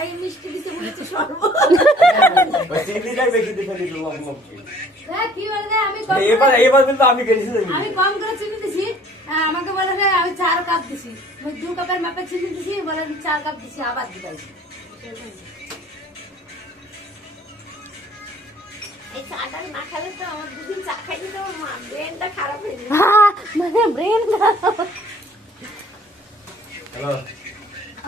I মিষ্টি দিছে বলে তো শর্ম ওই তিন লিটার বেশি দিছে লিটু বাবু হ্যাঁ কি বলে না আমি কম এবার এবার কিন্তু আমি গেছি আমি কম করে চিনি দিছি আমাকে বলে না আমি চার কাপ দিছি ওই দুই কাপের মাপে চিনি দিছি বলে আমি চার কাপ দিছি আবার দিবাই এই চাটার না খেলে তো আমার দুই দিন চা খাইনি তো ব্রেনটা খারাপ হয়ে যাবে হ্যাঁ মানে ব্রেন খারাপ hello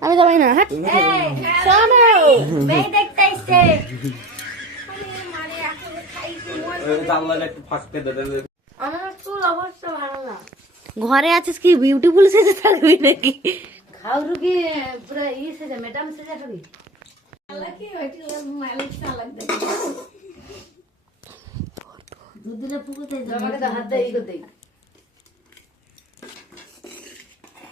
Ano gawin na? Hey! Summer! May dek-tasting! घरे ब्यूटीफुल से से ना कि की पूरा मैडम